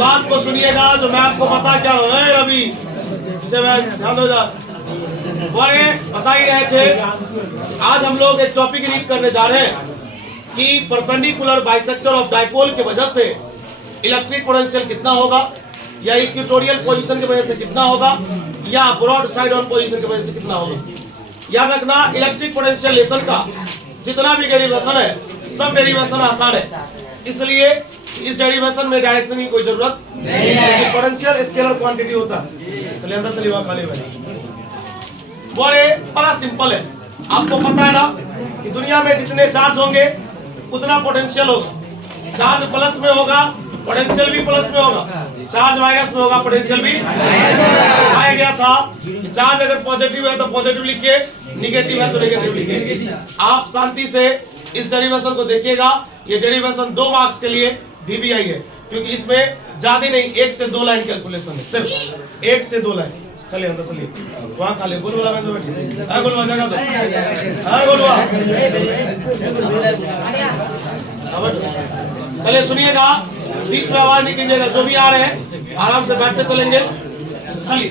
बात को सुनिएगा जो मैं आपको बता क्या रहा हूँ रवि, जिसे मैं ध्यान दो बड़े बता ही रहे थे। आज हम लोग एक टॉपिक रीड करने जा रहे हैं कि परपेंडिकुलर बाइसेक्टर ऑफ डाइपोल की वजह से इलेक्ट्रिक पोटेंशियल कितना होगा, या इक्वेटोरियल पोजीशन की वजह से कितना होगा, या ब्रॉड साइड ऑन पोजीशन की वजह से कितना होगा। याद रखना, इलेक्ट्रिक पोटेंशियल का जितना भी डेरिवेशन है सब डेरिवेशन आसान है, इसलिए इस डेरिवेशन में डायरेक्शन की कोई जरूरत नहीं है। पोटेंशियल स्केलर क्वांटिटी होता है। चलिए अंदर चलिए, वहां खाली बड़ा सिंपल है। आपको पता है ना कि दुनिया में जितने चार्ज होंगे उतना पोटेंशियल होगा। चार्ज प्लस में होगा पोटेंशियल भी प्लस में होगा, चार्ज माइनस में होगा पोटेंशियल भी। बताया गया था कि चार्ज अगर पॉजिटिव है तो पॉजिटिव लिखिए, निगेटिव है तो नेगेटिव लिखिए। आप शांति से इस डेरिवेशन को देखिएगा। ये डेरिवेशन 2 मार्क्स के लिए VBI है, क्योंकि इसमें ज्यादा नहीं 1 से 2 लाइन कैलकुलेशन है, सिर्फ 1 से 2 लाइन। चलिए अंदर चलिए, वहाँ खा ले गुलवा में बैठिए। हाँ गुलवा जगह दो, हाँ गुलवा। चलिए सुनिएगा, बीच में आवाज नहीं कीजिएगा। जो भी आ रहे हैं आराम से बैठते चलेंगे। चलिए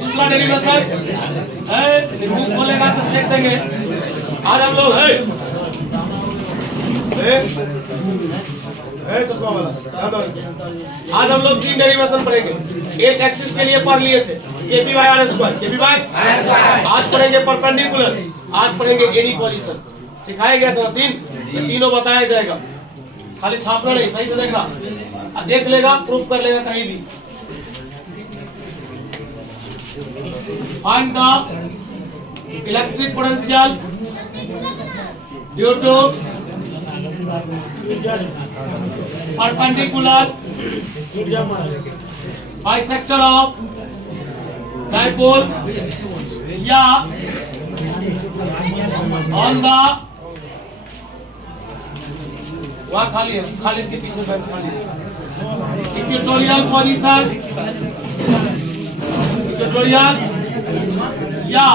दूसरा डेरिवेशन है, मुंह खोलेगा तो सेक देंगे। आज हम लोग चश्मा वाला, आज हम लोग 3 डेरिवेशन पढ़ेंगे। एक एक्सिस के लिए पढ़ लिए थे KP/R², आज पढ़ेंगे परपेंडिकुलर, आज पढ़ेंगे एनी पोजीशन। सिखाया गया था 3, ये तीनों बताया जाएगा। खाली छापना नहीं, सही से देखना, देख लेगा प्रूफ कर लेगा कहीं भी। Find the electric potential due to perpendicular bisector of dipole या ऑन द, वहाँ खाली है, खाली के पीछे बेंच खाली है। इक्वेटोरियल पोजीशन, इक्वेटोरियल या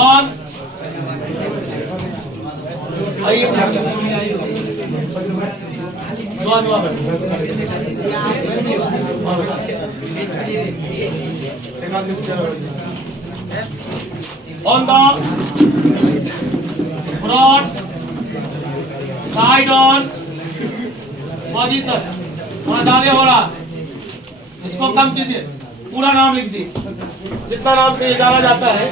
on on the broad side on position। थोड़ा ज्यादा हो रहा, इसको कम कीजिए। पूरा नाम लिख दी, जितना नाम से ये जाना जाता है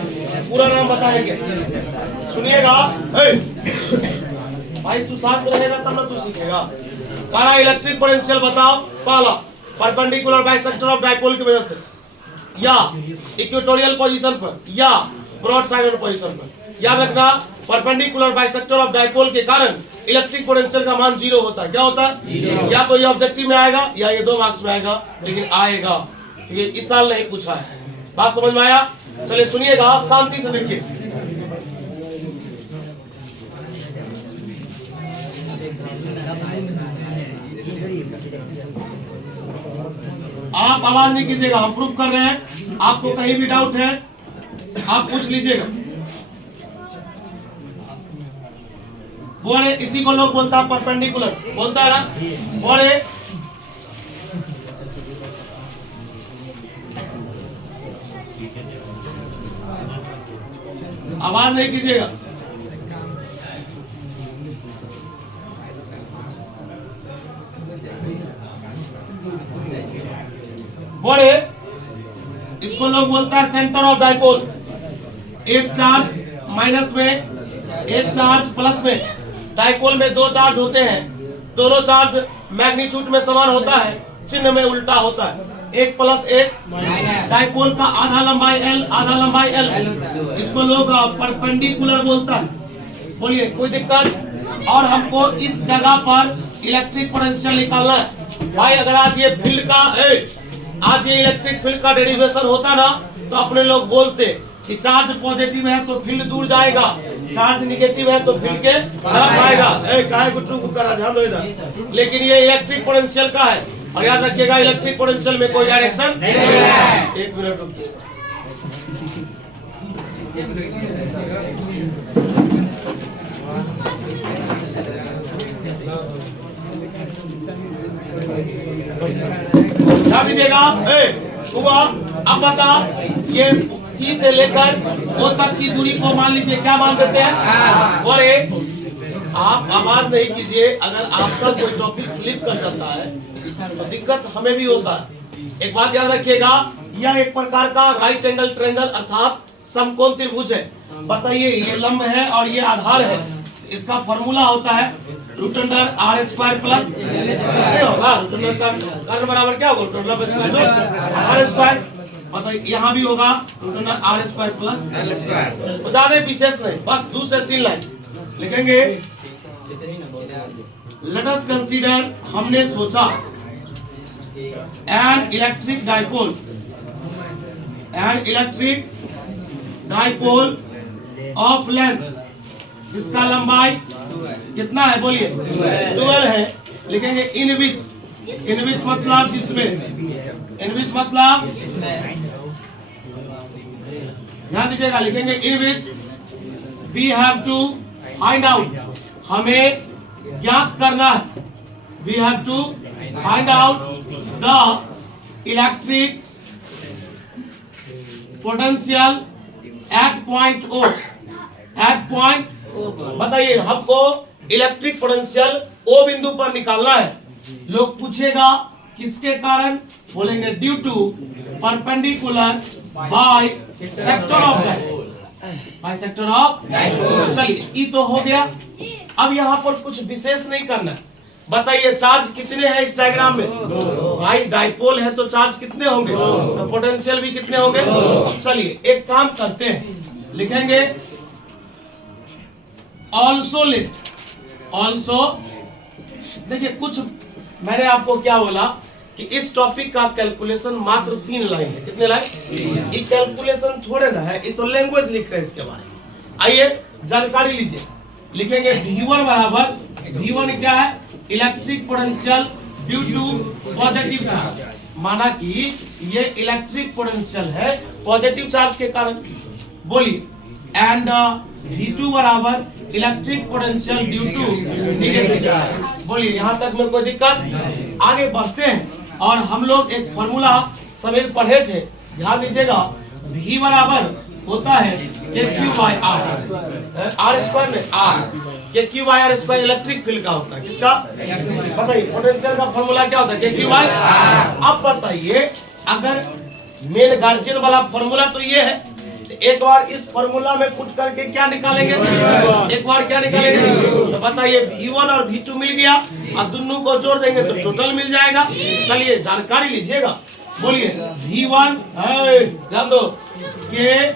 पूरा नाम बताएंगे। सुनिएगा भाई, तू साथ में रहेगा तब ना तू सीखेगा। काला इलेक्ट्रिक पोटेंशियल बताओ। पहला परपेंडिकुलर बाइसेक्टर ऑफ डाइपोल की वजह से, या इक्वेटोरियल पोजीशन पर, या ब्रॉड साइड ऑन पोजीशन पर। याद रखना, परपेंडिकुलर बाइसेक्टर ऑफ डाइपोल के कारण इलेक्ट्रिक पोटेंशियल का मान 0 होता है। क्या होता है? या तो ये ऑब्जेक्टिव में आएगा या ये 2 मार्क्स में आएगा, लेकिन आएगा, क्योंकि इस साल नहीं पूछा है। बात समझ में आया? चलिए सुनिएगा, शांति से देखिए। आप आवाज नहीं कीजिएगा, हम प्रूफ कर रहे हैं। आपको कहीं भी डाउट है आप पूछ लीजिएगा। बोले इसी को लोग बोलता है परपेंडिकुलर, बोलता है ना। बोले आवाज नहीं कीजिएगा। बोले इसको लोग बोलता है सेंटर ऑफ डाइपोल। एक चार्ज माइनस में, एक चार्ज प्लस में। डाइपोल में 2 चार्ज होते हैं, दोनों चार्ज मैग्नीट्यूड में समान होता है, चिन्ह में उल्टा होता है। एक प्लस एक डाइपोल का आधा लंबाई L, आधा लंबाई L। इसको लोग परपेंडिकुलर बोलता है। बोलिए कोई दिक्कत? और हमको इस जगह पर इलेक्ट्रिक पोटेंशियल निकालना है। भाई अगर आज ये फील्ड का आज ये इलेक्ट्रिक फील्ड का डेरिवेशन होता ना, तो अपने लोग बोलते कि चार्ज पॉजिटिव है तो फील्ड दूर जाएगा, चार्ज निगेटिव है तो फील्ड के तरफ आएगा। काहे गुट्टू को करा, ध्यान दो इधर। लेकिन ये इलेक्ट्रिक पोटेंशियल का है, और याद रखिएगा इलेक्ट्रिक पोटेंशियल में कोई डायरेक्शन नहीं है। 1 मिनट रुकिए। ध्यान दीजिएगा। हुआ। अब बता, ये सी से लेकर ओ तक की दूरी को मान लीजिए क्या मान देते हैं? और आप आवाज नहीं कीजिए, अगर आपका कोई टॉपिक स्लिप कर जाता है तो दिक्कत हमें भी होता है। एक बात याद रखिएगा, यह एक प्रकार का राइट एंगल ट्रायंगल अर्थात समकोण त्रिभुज है। बताइए, ये लंब है और ये आधार है। इसका फॉर्मूला होता है root under R square plus नहीं होगा, रूट अंडर का कर्ण बराबर क्या होगा? Root under square R square. बताइए, यहाँ भी होगा root under R square plus L square. ज्यादा विशेष नहीं, बस 2 से 3 लाइन लिखेंगे। लेट अस कंसीडर, हमने सोचा an electric dipole of length, जिसका लंबाई कितना है? बोलिए 12 है। लिखेंगे इन विच मतलब जिसमें, इन विच मतलब ध्यान दीजिएगा, लिखेंगे in which we have to find out, हमें ज्ञात करना है। We have to find out the electric potential at point O, at point. बताइए, हमको इलेक्ट्रिक पोटेंशियल O बिंदु पर निकालना है। लोग पूछेगा किसके कारण? बोलेंगे due to perpendicular bisector of dipole, bisector of dipole. चलिए, ई तो हो गया। अब यहाँ पर कुछ विशेष नहीं करना है। बताइए, चार्ज कितने हैं इस डायग्राम में? भाई डाइपोल है तो चार्ज कितने होंगे? तो पोटेंशियल भी कितने होंगे? चलिए, एक काम करते हैं, लिखेंगे ऑल्सो लेट, ऑल्सो। देखिए, कुछ मैंने आपको क्या बोला कि इस टॉपिक का कैलकुलेशन मात्र 3 लाइन है। कितने लाइन? ये कैलकुलेशन थोड़े ना है, ये तो लैंग्वेज लिख रहे हैं इसके बारे में। आइए जानकारी लीजिए। लिखेंगे V1 बराबर, V1 क्या है? Electric potential due to positive charge. माना कि ये इलेक्ट्रिक पोटेंशियल है पॉजिटिव चार्ज के कारण। बोलिए, एंड V2 बराबर electric potential due to negative charge. बोलिए, यहाँ तक में कोई दिक्कत? आगे बढ़ते हैं और हम लोग एक फॉर्मूला सवेर पढ़े थे, ध्यान दीजिएगा। V बराबर होता है KQ बाय R स्क्वायर में R, KQ by R square electric field का होता है। किसका? बताइए, पोटेंशियल का फॉर्मूला क्या होता है? KQ by R। अब बताइए, अगर मेन गार्जियन वाला फॉर्मूला तो ये है, एक बार इस फॉर्मूला में पुट करके क्या निकालेंगे? एक बार क्या निकालेंगे? तो बताइए, V1 और V2 मिल गया और दोनों को जोड़ देंगे तो टोटल मिल जाएगा। चलिए जानकारी लीजिएगा। बोलिए, V1 ध्यान दो के,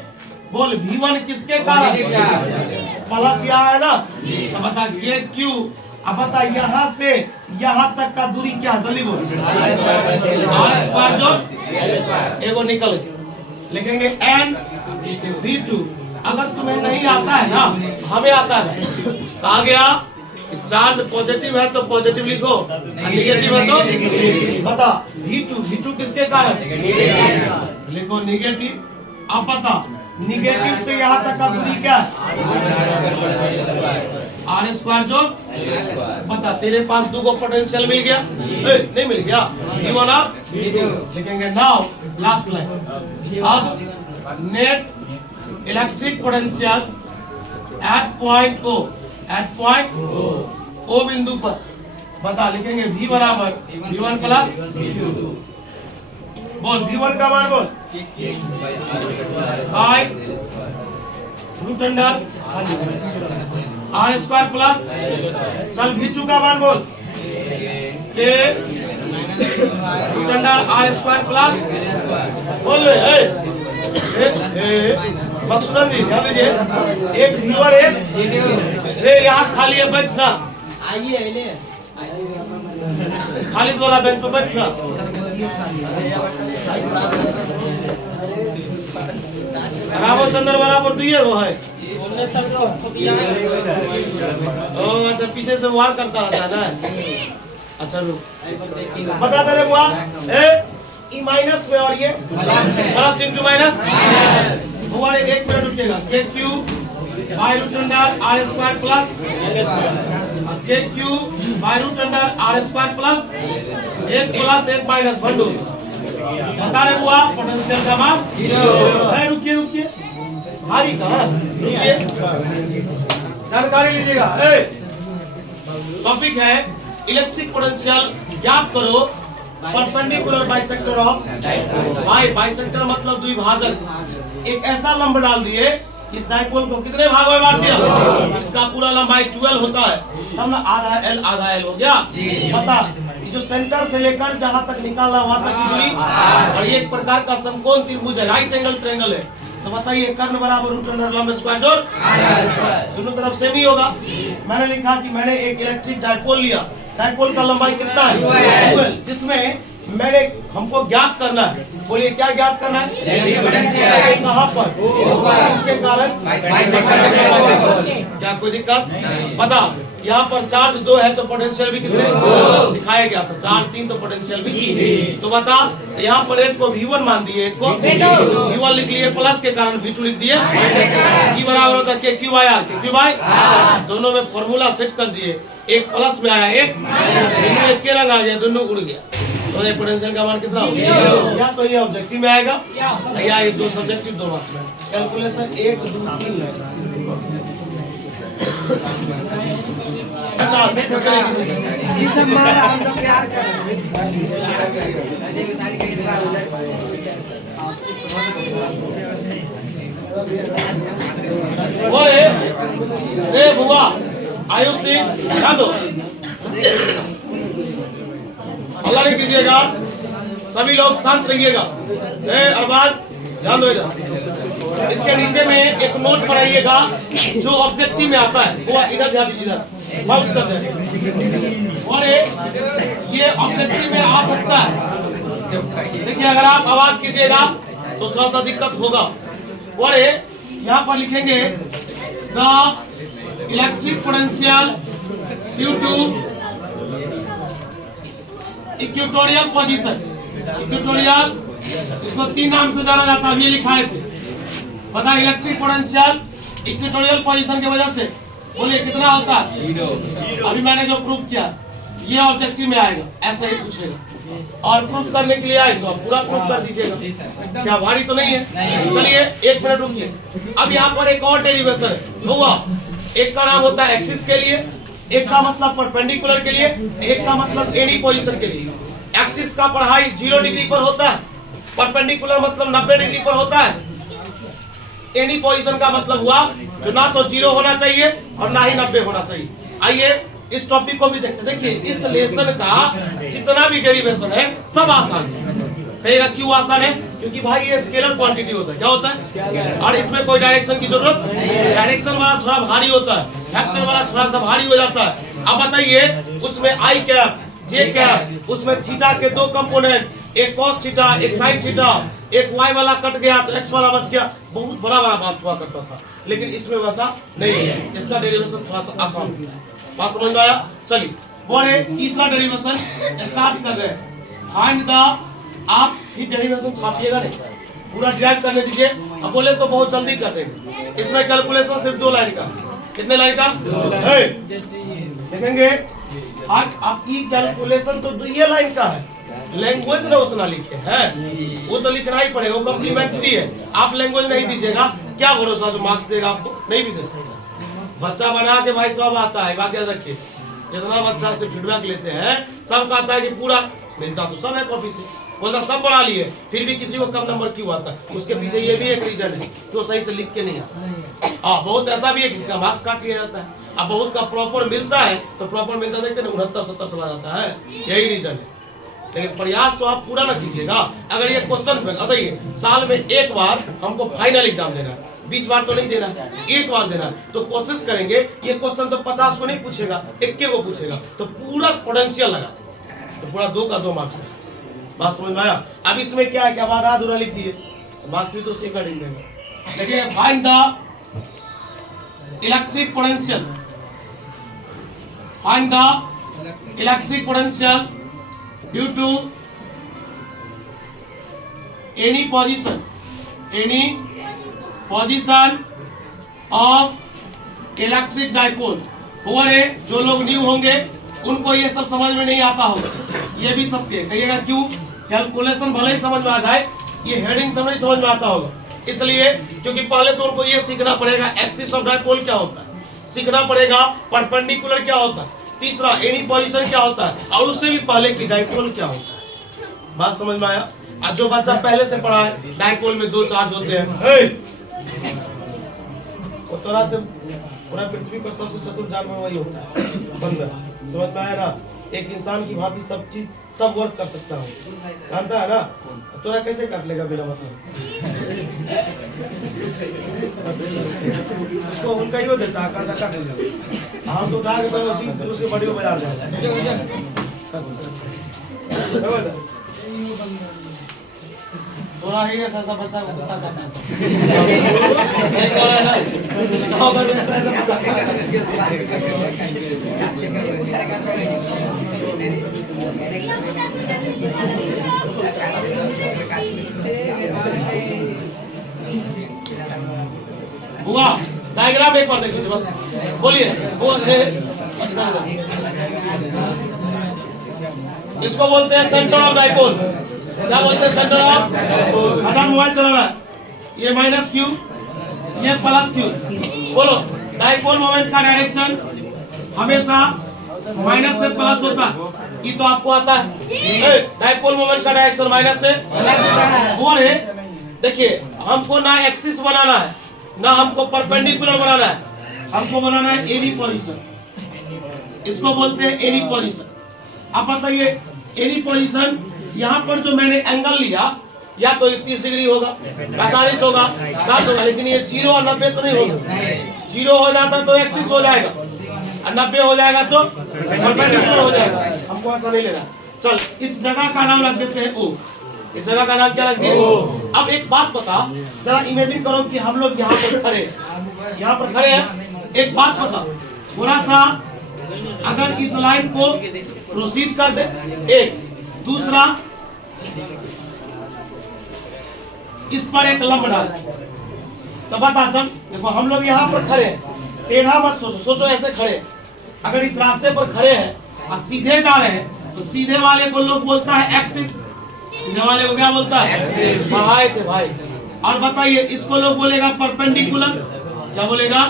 बोल V1 किसके कारण? प्लस यहाँ है ना, तो बता KQ। अब बता, यहाँ से यहाँ तक का दूरी क्या? जल्दी बोल। R स्क्वायर जो एगो निकल गया। लिखेंगे N V2। अगर तुम्हें नहीं आता है ना, हमें आता है। कहा गया चार्ज पॉजिटिव है तो पॉजिटिव लिखो, नेगेटिव है तो बता V2 किसके कारण? लिखो नेगेटिव। अब बता, नेगेटिव से यहाँ तक का दूरी क्या है? R स्क्वायर जो बता, तेरे पास 2 को पोटेंशियल मिल गया? नहीं मिल गया। V1 और लिखेंगे। Now last line. अब net electric potential at point O, at point O बिंदु पर बता। लिखेंगे V बराबर V1 प्लस बोल, V1 का मान बोल, by root under R square plus, चल V2 का मान बोल, के root under R square plus बोल रहे। मकसूदन ध्यान दीजिए, एक V1 एक रे, यहाँ खाली है, बैठना। आइए खालिद वाला बेंच पर बैठना। रामचंद्र वाला पर दिए वो है। ओ अच्छा, पीछे से वार करता रहता है ना। अच्छा रुक, बता दे रे बुआ, ई माइनस में और ये प्लस इंटू माइनस। बुआ ने 1 मिनट रुकिएगा। K Q by root under R square plus K Q by root under R square plus 1 plus 1 minus भंडू बता रहे हुआ पोटेंशियल का मान 0 है। रुकिए रुकिए, भारी कहाँ, रुकिए, जानकारी लीजिएगा। टॉपिक है इलेक्ट्रिक पोटेंशियल ज्ञात करो परपेंडिकुलर बाइसेक्टर ऑफ। भाई बाइसेक्टर मतलब द्विभाजक। एक ऐसा लंब डाल दिए, इस डाइपोल को कितने भागों में बांट दिया, इसका पूरा लंबाई 12 होता है, तब ना आधा L हो गया। पता जो सेंटर से लेकर जहां तक निकालना वहां तक की दूरी, और ये एक प्रकार का समकोण त्रिभुज है, राइट एंगल ट्रायंगल है। तो बताइए कर्ण बराबर रूट अंडर लंब स्क्वायर जोड़ दोनों तरफ सेम ही होगा। मैंने लिखा कि मैंने एक इलेक्ट्रिक डाइपोल लिया, डाइपोल का लंबाई कितना है 12, जिसमें मैंने हमको ज्ञात करना है। बोलिए क्या ज्ञात करना है, कहाँ पर, इसके कारण क्या कोई दिक्कत बता। यहाँ पर चार्ज 2 है तो पोटेंशियल भी कितने सिखाया गया था, चार्ज 3 तो पोटेंशियल भी 3। तो बता यहाँ पर एक को V1 मान दिए, एक को V1 लिख लिए, प्लस के कारण V2 लिख दिए। E बराबर होता है KQ/R, KQ/R दोनों में फॉर्मूला सेट कर दिए, एक प्लस में आया, एक के रंग आ गया, दोनों उड़ गया। तो ये पोटेंशियल का मान कितना होगा, या तो ये ऑब्जेक्टिव में आएगा या ये 2 सब्जेक्टिव 2 मार्क्स में। कैलकुलेशन 1 2 3 रे बुआ आयुष सिंह ध्यान दो, हल्ला नहीं कीजिएगा, सभी लोग शांत रहिएगा। अरबाज ध्यान दो इधर। इसके नीचे में एक नोट पढ़ाइएगा जो ऑब्जेक्टिव में आता है, वो इधर ध्यान दीजिए, इधर माउस कर दे। और ये ऑब्जेक्टिव में आ सकता है, देखिए अगर आप आवाज कीजिएगा तो थोड़ा सा दिक्कत होगा। और यहाँ पर लिखेंगे the electric potential due to equatorial position. Equatorial इसको 3 नाम से जाना जाता है, ये लिखाए थे। पता इलेक्ट्रिक पोटेंशियल इक्वेटोरियल पोजीशन की वजह से, बोलिए कितना होता है। अभी मैंने जो प्रूफ किया ये ऑब्जेक्टिव में आएगा, ऐसा ही पूछेगा, और प्रूफ करने के लिए आए तो आप पूरा प्रूफ कर दीजिएगा। क्या भारी तो नहीं है। चलिए 1 मिनट रुकिए। अब यहाँ पर एक और डेरिवेशन होगा, एक का नाम होता है एक्सिस के लिए, एक का मतलब परपेंडिकुलर के लिए, एक का मतलब एनी पोजीशन के लिए। एक्सिस का पढ़ाई 0 डिग्री पर होता है, परपेंडिकुलर मतलब 90 डिग्री पर होता है। एनी पोजीशन का मतलब हुआ जो ना तो 0 होना चाहिए और ना ही 90 होना चाहिए। आइए इस टॉपिक को भी देखते हैं। देखिए इस लेसन का जितना भी डेरिवेशन है सब आसान है। कहेगा क्यों आसान है, क्योंकि भाई ये स्केलर क्वांटिटी होता है। क्या होता है, और इसमें कोई डायरेक्शन की जरूरत नहीं। डायरेक्शन वाला थोड़ा भारी होता है, वेक्टर वाला थोड़ा सा भारी हो जाता है। अब बताइए उसमें आई कैप जे कैप, उसमें थीटा के 2 कंपोनेंट, एक cos थीटा एक sin थीटा, एक y वाला कट गया तो x वाला बच गया, बहुत बड़ा बात हुआ करता था। लेकिन इसमें वैसा नहीं है, इसका डेरिवेशन थोड़ा सा आसान है। बात समझ में आया। चलिए और तीसरा डेरिवेशन स्टार्ट कर रहे हैं। फाइंड द, आप ही डेरिवेशन छापिएगा नहीं, पूरा डिराइव करने दीजिए। अब बोले तो बहुत जल्दी कर देंगे। इसमें कैलकुलेशन सिर्फ 2 लाइन का, कितने लाइन का देखेंगे। आपकी कैलकुलेशन तो 2 लाइन का है, लैंग्वेज ना उतना लिखे हैं, वो तो लिखना ही पड़ेगा, वो कम्प्लीमेंट्री है। आप लैंग्वेज नहीं दीजिएगा, क्या भरोसा जो मार्क्स देगा आपको, नहीं भी दे सकता। बच्चा बना के भाई सब आता है, बात याद रखिए। जितना बच्चा से फीडबैक लेते हैं सब कहता है कि पूरा मिलता तो सब है कॉपी से, बोलता सब बना लिए, फिर भी किसी को कम नंबर क्यों आता है, उसके पीछे ये भी एक रीजन है कि वो सही से लिख के नहीं आता। बहुत ऐसा भी है किसी का मार्क्स काट लिया जाता है। अब बहुत का प्रॉपर मिलता है तो प्रॉपर मिलता देखते ना 69-70 चला जाता है, यही रीजन है। लेकिन प्रयास तो आप पूरा ना कीजिएगा। अगर ये क्वेश्चन बताइए साल में 1 बार हमको फाइनल एग्जाम देना है, 20 बार तो नहीं देना, 1 बार देना, तो कोशिश करेंगे ये क्वेश्चन तो 50 को नहीं पूछेगा, 1 को पूछेगा, तो पूरा पोटेंशियल लगा देंगे, तो पूरा 2 का 2 मार्क्स। बात समझ में आया। अब इसमें क्या है कि अब आधा अधूरा लिख दिए, मार्क्स भी तो उसी का देंगे। देखिए find the electric potential, find the electric potential due to any position of electric dipole. हुए जो लोग न्यू होंगे उनको ये सब समझ में नहीं आता होगा, ये भी सत्य है। कहिएगा क्यों, कैलकुलेशन भले ही समझ में आ जाए, ये हेडिंग से नहीं समझ में आता होगा, इसलिए क्योंकि पहले तो उनको ये सीखना पड़ेगा एक्सिस ऑफ डायपोल क्या होता है, सीखना पड़ेगा परपेंडिकुलर क्या होता है, तीसरा एनी पोजीशन क्या होता है, और उससे भी पहले की डायपोल क्या होता है। बात समझ में आया? आज जो बच्चा पहले से पढ़ा है डायपोल में दो चार्ज होते हैं, उत्तरा से पूरा पृथ्वी पर सबसे चतुर जानवर वही होता है बंदर। समझ में आया ना? एक इंसान की भांति सब चीज सब वर्क कर सकता हूँ, जानता है ना? तोरा कैसे काट लेगा बिना मतलब? उसको उनका ही देता है, काट लेगा। हम तो उठा के उसी बड़ी को बाजार जाए। तोरा ही ऐसा ऐसा बच्चा को कुत्ता काटना सही कह रहा है ना? ऐसा ऐसा हुआ। डायग्राम एक बार देख लीजिए बस, बोलिए। इसको बोलते हैं सेंटर ऑफ डायपोल। क्या बोलते हैं? Centre of dipole. आधा मोबाइल चला रहा है, ये माइनस क्यू, ये प्लस क्यू। बोलो, डायपोल मोमेंट का डायरेक्शन हमेशा माइनस से प्लस होता है, ये तो आपको आता है। डायपोल मोमेंट का डायरेक्शन माइनस से और है। देखिए, हमको ना एक्सिस बनाना है ना हमको परपेंडिकुलर बनाना है, हमको बनाना है एनी पोजीशन। इसको बोलते हैं एनी पोजीशन। अब बताइए, एनी पोजीशन यहाँ पर जो मैंने एंगल लिया, या तो 30 डिग्री होगा, 45 होगा, 60 होगा, लेकिन ये 0 और 90 तो नहीं होगा। 0 हो जाता तो एक्सिस हो जाएगा, और 90 हो जाएगा तो परपेंडिकुलर हो जाएगा। हमको ऐसा नहीं लेना। चल, इस जगह का नाम रख देते हैं ओ। इस जगह का नाम क्या रख दिए? अब एक बात बता, जरा इमेजिन करो कि हम लोग यहाँ पर खड़े हैं। एक बात बता, थोड़ा सा अगर इस लाइन को प्रोसीड कर दे, एक दूसरा इस पर एक लंब डाल, तो बता। जब देखो हम लोग यहाँ पर खड़े हैं, टेढ़ा मत सोचो, सोचो ऐसे खड़े। अगर इस रास्ते पर खड़े हैं और सीधे जा रहे हैं, तो सीधे वाले को लोग बोलता है एक्सिस। सीधे वाले को क्या बोलता है? एक्सिस। बढ़ाए थे भाई। और बताइए, इसको लोग बोलेगा परपेंडिकुलर। क्या बोलेगा?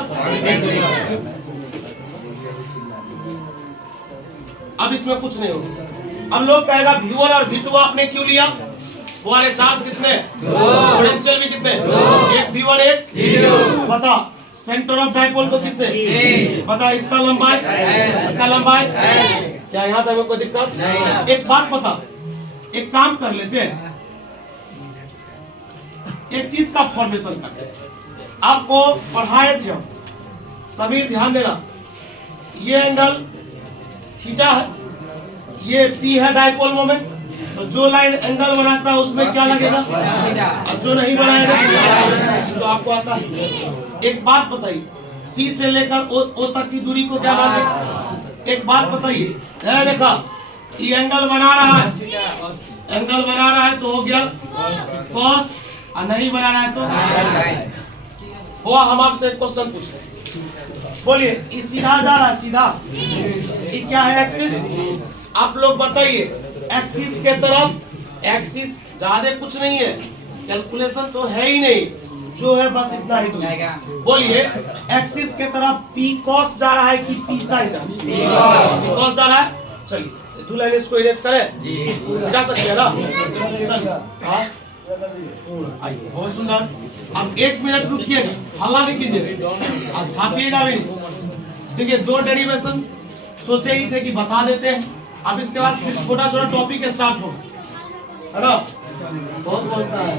अब इसमें कुछ नहीं होगा। अब लोग कहेगा V1 और V2 आपने क्यों लिया? वो वाले चार्ज कितने? पोटेंशियल भी कितने? एक V1 एक V2। बता, सेंटर ऑफ डायपोल को किससे? बता, इसका लंबाई, इसका लंबाई। क्या यहाँ तक कोई दिक्कत? एक बात बता, एक काम कर लेते हैं, एक चीज का फॉर्मेशन करते हैं। आपको पढ़ाए थे हम, समीर ध्यान देना। ये एंगल थीटा है, ये P है डायपोल मोमेंट। तो जो लाइन एंगल बनाता है उसमें क्या लगेगा, और जो नहीं बनाएगा ये तो आपको आता है। एक बात बताइए, C से लेकर O तक की दूरी को क्या माने? एक बात बताइए, देखा ये एंगल बना रहा है, एंगल बना रहा है तो हो गया कॉस, और नहीं बना रहा है तो हुआ। हम आपसे एक क्वेश्चन पूछ रहे हैं, बोलिए, ये सीधा जा रहा है, सीधा, ये क्या है? एक्सिस। आप लोग बताइए, एक्सिस के तरफ, एक्सिस ज्यादा कुछ नहीं है, कैलकुलेशन तो है ही नहीं, जो है बस इतना ही दूर। बोलिए, एक्सिस के तरफ P cos जा रहा है कि P sin जा रहा है? P cos जा रहा है। चलिए, दो लाइन इसको इरेज करें, मिटा सकते हैं ना? चलिए, आइए, बहुत सुंदर। अब 1 मिनट रुकिए, हल्ला नहीं कीजिए, अब छापिएगा भी नहीं। देखिए, 2 डेरिवेशन सोचे ही थे कि बता देते हैं। अब इसके बाद फिर छोटा छोटा टॉपिक स्टार्ट होगा, है ना? बहुत बोलता है।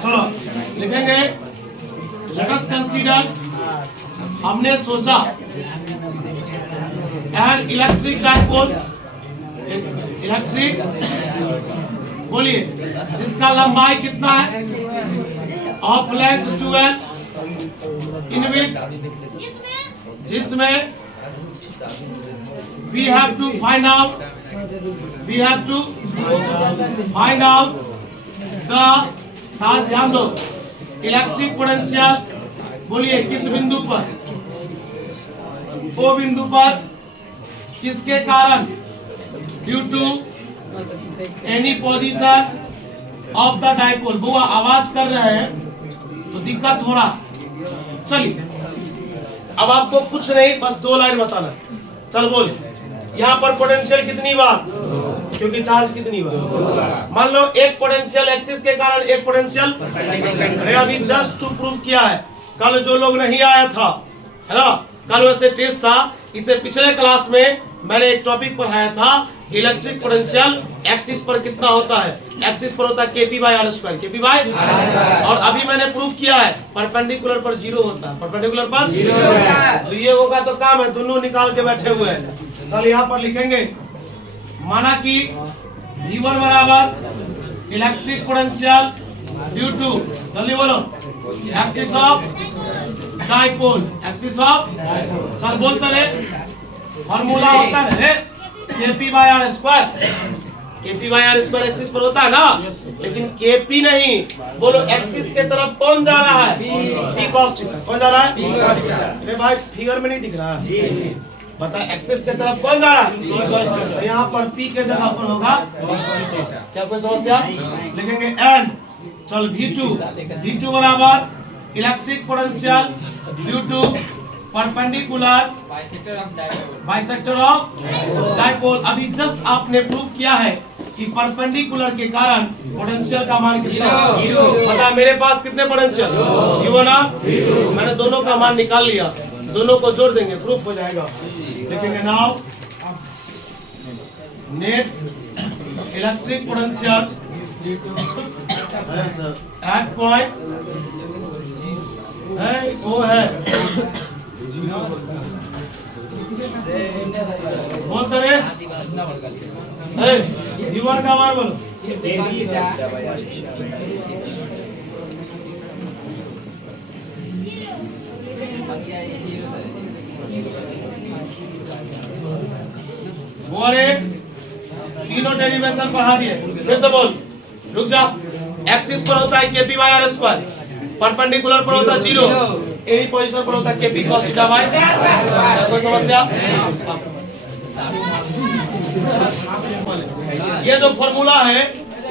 चलो लिखेंगे, लेट अस कंसीडर। हमने सोचा एन इलेक्ट्रिक डायपोल, इलेक्ट्रिक, बोलिए, जिसका लंबाई कितना है? ऑफ लेंथ 12, इन विच, जिसमें we have to find out the, ध्यान दो, इलेक्ट्रिक पोटेंशियल। बोलिए, किस बिंदु पर? O बिंदु पर। किसके कारण? Due to any position of the dipole. बुआ आवाज कर रहे हैं तो दिक्कत हो रहा। चलिए अब आपको कुछ नहीं, बस 2 लाइन बताना। चल बोल, यहाँ पर पोटेंशियल कितनी बार, क्योंकि चार्ज कितनी बार। मान लो एक पोटेंशियल एक्सिस के कारण एक पोटेंशियल, अरे अभी जस्ट तू प्रूव किया है। कल जो लोग नहीं आया था, है ना, कल वैसे टेस्ट था। इससे पिछले क्लास में मैंने एक टॉपिक पढ़ाया था, इलेक्ट्रिक पोटेंशियल एक्सिस पर कितना होता है। एक्सिस पर होता है KP by R square, KP by, और अभी मैंने प्रूव किया है परपेंडिकुलर पर 0 होता है, परपेंडिकुलर पर 0। तो ये होगा तो काम है, दोनों निकाल के बैठे हुए हैं। चल यहाँ पर लिखेंगे, माना कि V1 बराबर इलेक्ट्रिक पोटेंशियल ड्यू टू, जल्दी बोलो, axis of dipole, axis of, चल बोलते रहे, फार्मूला होता है KP by R square. KP by R square axis पर होता है ना, लेकिन KP नहीं, बोलो एक्सिस के तरफ कौन जा रहा है, P cos थीटा। कौन जा रहा है, अरे भाई फिगर में नहीं दिख रहा है, बता एक्सिस के तरफ कौन जा रहा है। तो यहाँ पर P के जगह पर होगा, क्या कोई समस्या, लिखेंगे N। चल V2 बराबर electric potential due to perpendicular bisector of dipole. अभी जस्ट आपने प्रूव किया है कि परपेंडिकुलर के कारण पोटेंशियल का मान कितना, पता मेरे पास कितने पोटेंशियल, V1 और मैंने दोनों का मान निकाल लिया, दोनों को जोड़ देंगे, प्रूफ हो जाएगा। लिखेंगे now net electric potential at point है वो है, बोल करे V1 का मान बोलो, बोले तीनों डेरिवेशन पढ़ा दिए, फिर से बोल, रुक जा। एक्सिस पर होता है KP by R square, perpendicular पर होता है 0, एनी पोजीशन पर होता है KP cos थीटा बाय। कोई समस्या, ये जो फॉर्मूला है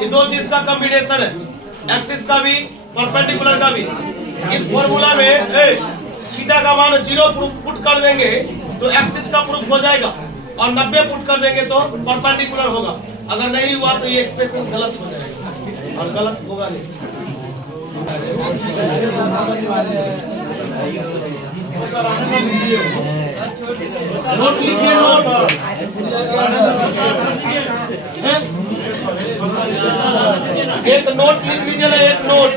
ये दो चीज का कॉम्बिनेशन है, एक्सिस का भी परपेंडिकुलर का भी। इस फॉर्मूला में थीटा का मान 0 पुट कर देंगे तो एक्सिस का प्रूफ हो जाएगा, और 90 पुट कर देंगे तो परपेंडिकुलर होगा। अगर नहीं हुआ तो ये एक्सप्रेशन गलत हो जाएगा, और गलत होगा नहीं। नोट लिखिए, नोट एक नोट लिख लीजिए ना, एक नोट।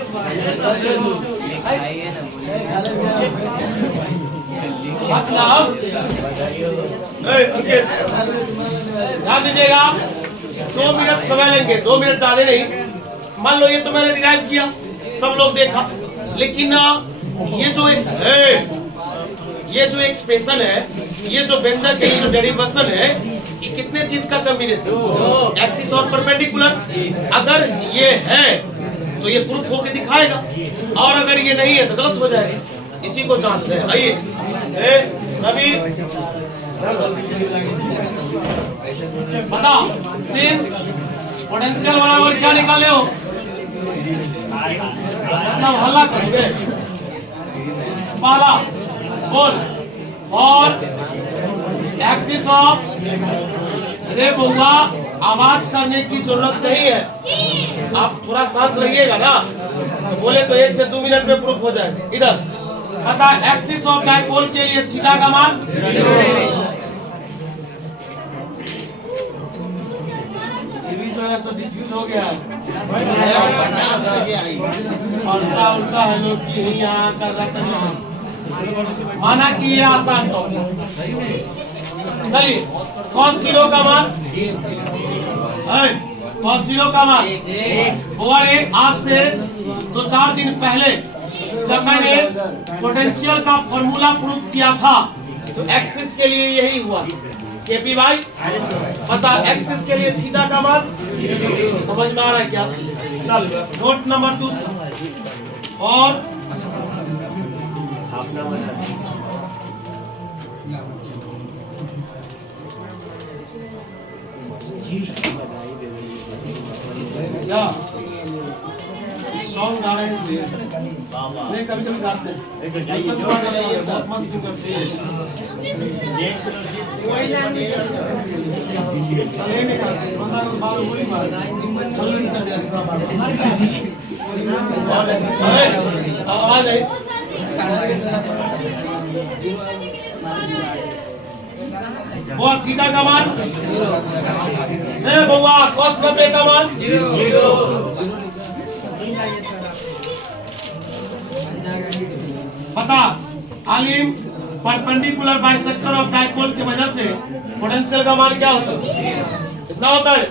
ध्यान दीजिएगा, 2 मिनट समय लेंगे, 2 मिनट ज्यादा नहीं। मान लो ये तो मैंने डिराइव किया, सब लोग देखा, लेकिन ये जो एक्सप्रेशन है, ये जो व्यंजक है, ये जो डेरिवेशन है, ये कितने चीज का कॉम्बिनेशन, एक्सिस और परपेंडिकुलर। अगर ये है तो ये प्रूफ होके दिखाएगा, और अगर ये नहीं है तो गलत हो जाएगा। इसी को जांच रहे हैं। आइए रवि बताओ, सिंस पोटेंशियल बराबर क्या निकाले हो, हल्ला करोगे। पहला बोल, और एक्सिस ऑफ, रे बहुआ आवाज करने की जरूरत नहीं है, आप थोड़ा शांत रहिएगा ना, तो बोले तो 1 से 2 मिनट में प्रूफ हो जाएगा। इधर पता एक्सिस ऑफ डाइपोल के लिए थीटा का मान, ये भी जो है सो डिस्यूज हो गया है, उल्टा उल्टा है लोग की ही यहाँ कर रहा था। माना कि ये आसान तो, चलिए cos 0 का मान, cos 0 का मान, और आज से 2-4 दिन पहले जब मैंने पोटेंशियल का फॉर्मूला प्रूफ किया था तो एक्सिस के लिए यही हुआ, KP बाय, पता एक्सिस के लिए थीटा का मान। समझ में आ रहा है क्या? चल नोट नंबर 2 और या सॉन्ग गा रहे हैं इसलिए नहीं कभी कभी गाते हैं बहुत मस्त करते हैं चले नहीं करते बंदा को बाल बोली मार चले नहीं करते आवाज नहीं बहुत थीटा का मान ए बउआ cos 90 का मान 0 बता आलिम परपेंडिकुलर बाइसेक्टर ऑफ डाइपोल की वजह से पोटेंशियल का मान क्या होता है कितना होता है